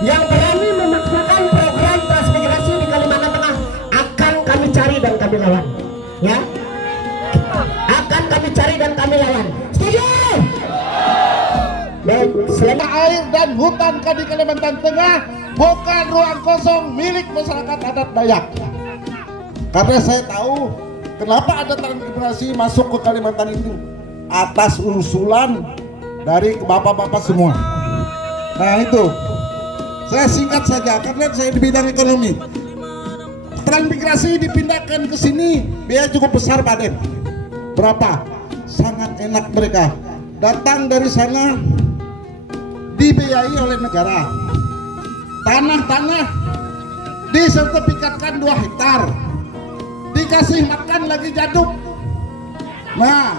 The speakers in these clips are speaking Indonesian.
yang berani memaksakan program transmigrasi di Kalimantan Tengah akan kami cari dan kami lawan. Ya, akan kami cari dan kami lawan. Setuju? Baik, selama air dan hutan di Kalimantan Tengah bukan ruang kosong milik masyarakat adat Dayak. Karena saya tahu kenapa ada transmigrasi masuk ke Kalimantan itu atas usulan dari bapak-bapak semua. Nah itu, saya singkat saja karena saya di bidang ekonomi. Transmigrasi dipindahkan ke sini biaya cukup besar, Pak Den. Berapa? Sangat enak mereka. Datang dari sana dibiayai oleh negara. Tanah-tanah disertifikatkan 2 hektar. Dikasih makan lagi jaduk. Nah,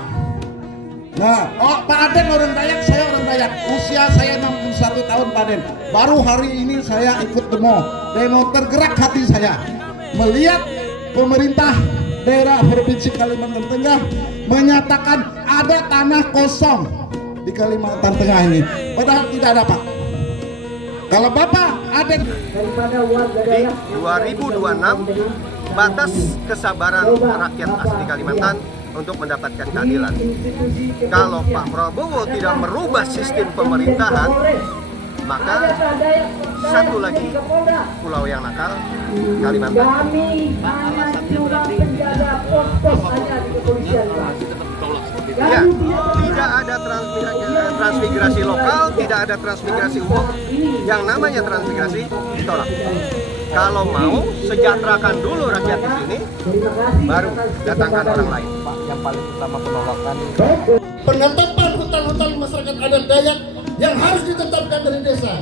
oh, Pak Aden orang Dayak, saya orang Dayak. Usia saya 61 tahun, Pak Den. Baru hari ini saya ikut demo tergerak hati saya melihat pemerintah daerah Provinsi Kalimantan Tengah menyatakan ada tanah kosong di Kalimantan Tengah ini, padahal tidak ada, Pak. Kalau Bapak ada di 2026 batas kesabaran rakyat asli Kalimantan untuk mendapatkan keadilan. Kalau Pak Prabowo tidak merubah sistem pemerintahan, maka satu lagi pulau yang nakal, Kalimantan. Ya, tidak ada transmigrasi lokal, tidak ada transmigrasi umum. Yang namanya transmigrasi ditolak. Kalau mau sejahterakan dulu rakyat di sini, baru datangkan orang lain. Pak, yang paling utama penolakan penetapan hutan-hutan masyarakat adat Dayak yang harus ditetapkan dari desa.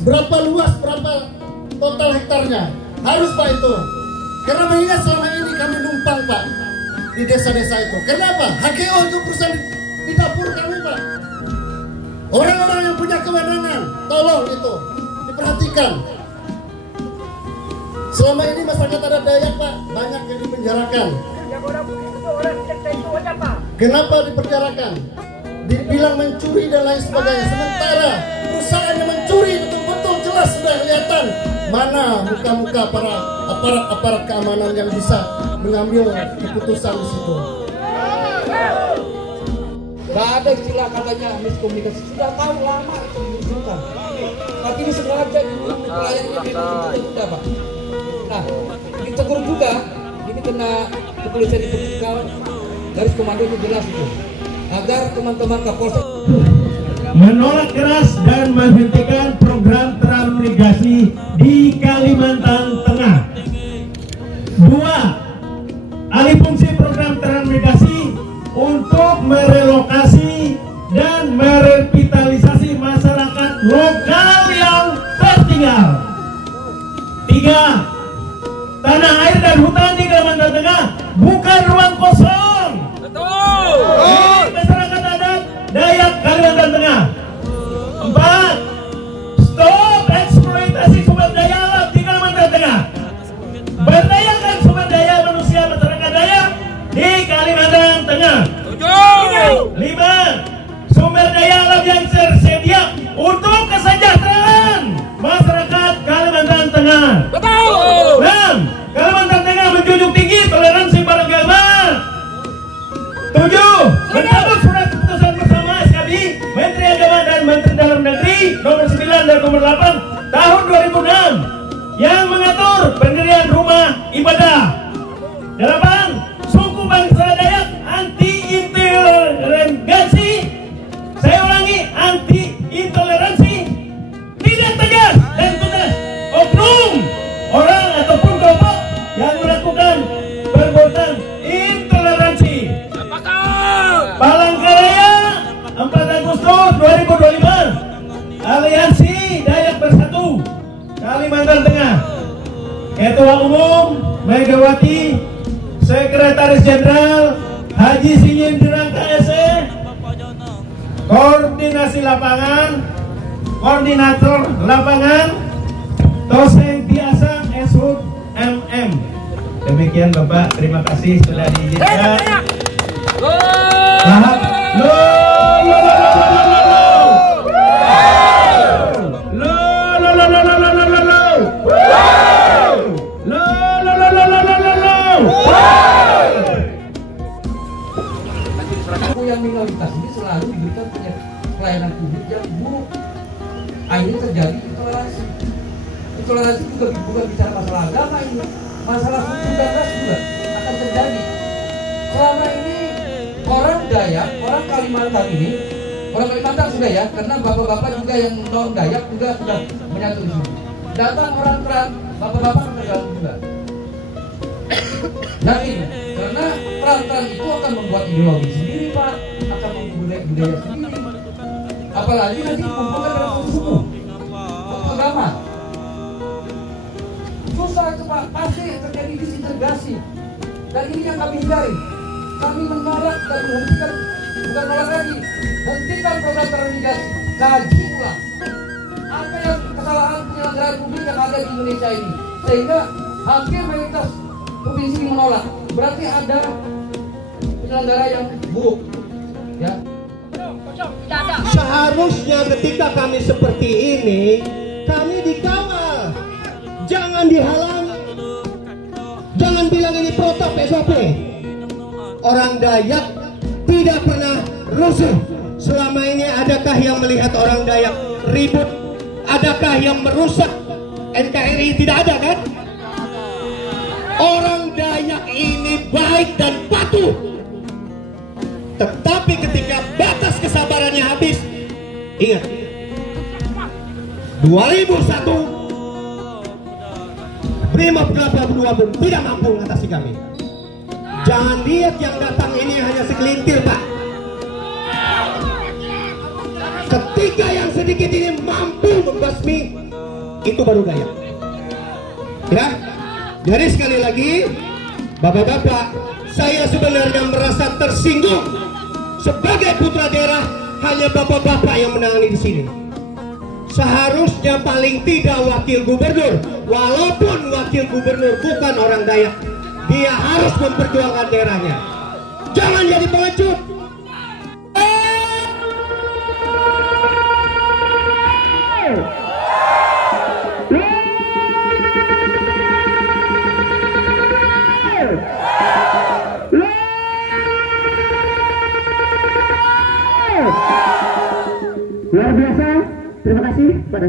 Berapa luas, berapa total hektarnya? Harus, Pak, itu. Karena mengingat selama ini kami numpang, Pak, di desa-desa itu. Kenapa? HGO itu perusahaan di dapur kami, Pak. Orang-orang yang punya kewenangan, tolong itu diperhatikan. Selama ini masyarakat adat Dayak, Pak, banyak yang dipenjarakan. Kenapa dipenjarakan? Dibilang mencuri dan lain sebagainya. Sementara perusahaan yang mencuri betul-betul jelas sudah kelihatan mana muka-muka para aparat keamanan yang bisa mengambil keputusan di situ. Gak ada istilah katanya miskomunikasi, sudah tahu lama itu diusulkan. Tapi ini sengaja dulu pelayanannya tidak, Pak. Nah, ditegur juga, ini kena kepolisian diperlukan garis komando itu jelas itu, agar teman-teman Kapolsek menolak keras dan menghentikan program transmigrasi di Kalimantan Tengah. 2. Alih fungsi program transmigrasi untuk merelokasi dan merevitalisasi masyarakat lokal yang tertinggal. 3. Tanah air dan hutan di Kalimantan Tengah bukan ruang kosong. Betul. Masyarakat adat Dayak Kalimantan Tengah. 4. Stop eksploitasi sumber daya alam di Kalimantan Tengah. Berdayakan sumber daya manusia masyarakat Dayak di Kalimantan Tengah. 5. Sumber daya alam yang tersedia untuk kesejahteraan masyarakat Kalimantan Tengah. Betul. 6. Kalimantan Tengah menjunjung tinggi toleransi beragama. 7. Mencabut surat keputusan bersama SKB Menteri Agama dan Menteri Dalam Negeri nomor 9 dan nomor 8 tahun 2006 yang mengatur pendirian rumah ibadah. 8. Suku bangsa Dayak anti intoleransi. Saya ulangi, anti intoleransi. Tidak tegas dan tuntas oknum orang ataupun kelompok yang melakukan perbuatan intoleransi. Palangkaraya 4 Agustus 2025. Aliansi Dayak Bersatu Kalimantan Tengah. Ketua Umum Megawati, Sekretaris Jenderal Haji Sinyin Dirangka SE, Koordinasi Lapangan, Koordinator Lapangan Toseng Biasa Eshud MM. Demikian Bapak, terima kasih sudah diizinkan. Tahap pelayanan publik yang buruk. Akhirnya terjadi intoleransi. Intoleransi juga bukan bicara masalah agama ini, masalah suku dan ras juga akan terjadi. Selama ini orang Dayak, orang Kalimantan ini, orang Kalimantan sudah ya, karena bapak-bapak juga yang non Dayak juga sudah menyatu di sini. Datang orang Trans, bapak-bapak akan tergabung juga. Yakin, karena Trans itu akan membuat ideologi sendiri Pak, akan membuat budaya sendiri. Apalagi nanti kumpulkan dalam suku, agama. Susah itu Pak, pasti terjadi disintegrasi. Dan ini yang kami hindari. Kami menolak dan menghentikan, bukan menolak lagi, hentikan program transmigrasi, kaji ulang apa yang kesalahan penyelenggaraan publik yang ada di Indonesia ini, sehingga hampir mayoritas provinsi ini menolak. Berarti ada penyelenggara yang buruk, ya. Seharusnya ketika kami seperti ini, kami dikawal, jangan dihalangi, jangan bilang ini protap SOP. Orang Dayak tidak pernah rusuh. Selama ini adakah yang melihat orang Dayak ribut? Adakah yang merusak NKRI? Tidak ada kan? Orang Dayak ini baik dan patuh. Tetapi ketika batas kesabarannya habis, ingat 2001 Brimob 82 pun tidak mampu mengatasi kami. Jangan lihat yang datang ini hanya segelintir Pak. Ketika yang sedikit ini mampu membasmi, itu baru Dayak. Ya, jadi sekali lagi Bapak-bapak, saya sebenarnya merasa tersinggung. Sebagai putra daerah, hanya bapak-bapak yang menangani di sini. Seharusnya paling tidak wakil gubernur, walaupun wakil gubernur bukan orang Dayak, dia harus memperjuangkan daerahnya. Jangan jadi pengecut. Luar biasa. Terima kasih pada